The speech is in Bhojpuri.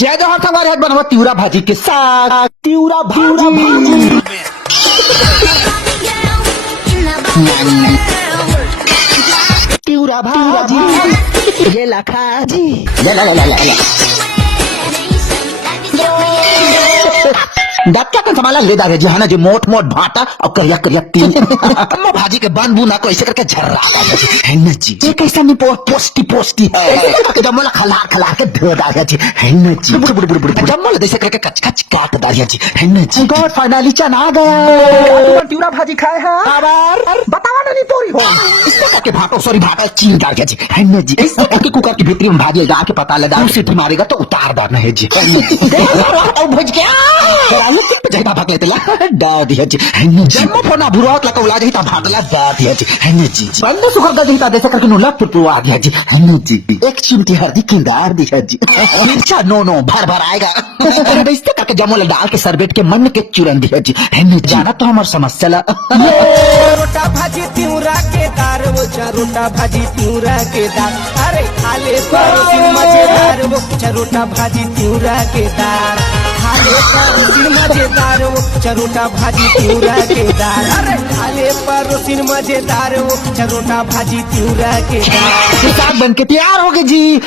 जय जवाहर संगवारी आज बनवा तिउरा भाजी के साग। तिउरा भाजी तिउरा भाजी ये लखा जी डक्का का संभाला ले दागे जी है ना जी मोट मोट भाटा और करिया करिया तीन अम्मा भाजी के बन बुना को ऐसे करके झर्रा है ना जी ये कैसा नहीं पोस्टी पोस्टी है जब मोला खलार खलार के धो दागे जी है ना जी जब मोला जैसे करके कच कच काट दागे जी है ना जी गॉड फाइनली चना आ गया तिउरा भाजी खाए हैं आबार बतावा नहीं तोरी हो इसको करके भाटो सॉरी भाटा चीन दागे जी है ना जी इसको करके कुकर की भीतरी में भाजी लगा के पता लगा सीटी मारेगा तो उतार देना है जी भज गया जहिता भाग लेते डा दिया जी जन्म फोना बुरात लका उला जहिता भागला डा दिया जी है जी बंदे सुगर गा जहिता देसे करके नुला पुरपुआ दिया जी है जी एक चिमटी हल्दी किंदार दिया जी मिर्चा नो नो भर भर आएगा बेइज्जती करके जमोला डाल के सरबेट के मन के चूरन दिया जी है जाना तो हमार समस्या ला रोटा भाजी तिउरा के दार वो रोटा भाजी तिउरा के दार अरे खाले परोसिन मजेदार वो चरोटा भाजी तिउरा के दार खाले परोसिन मजेदार वो चरोटा भाजी तिउरा के दार अरे खाले परोसिन मजेदार वो चरोटा भाजी तिउरा के दार साग बन के तैयार हो गए जी।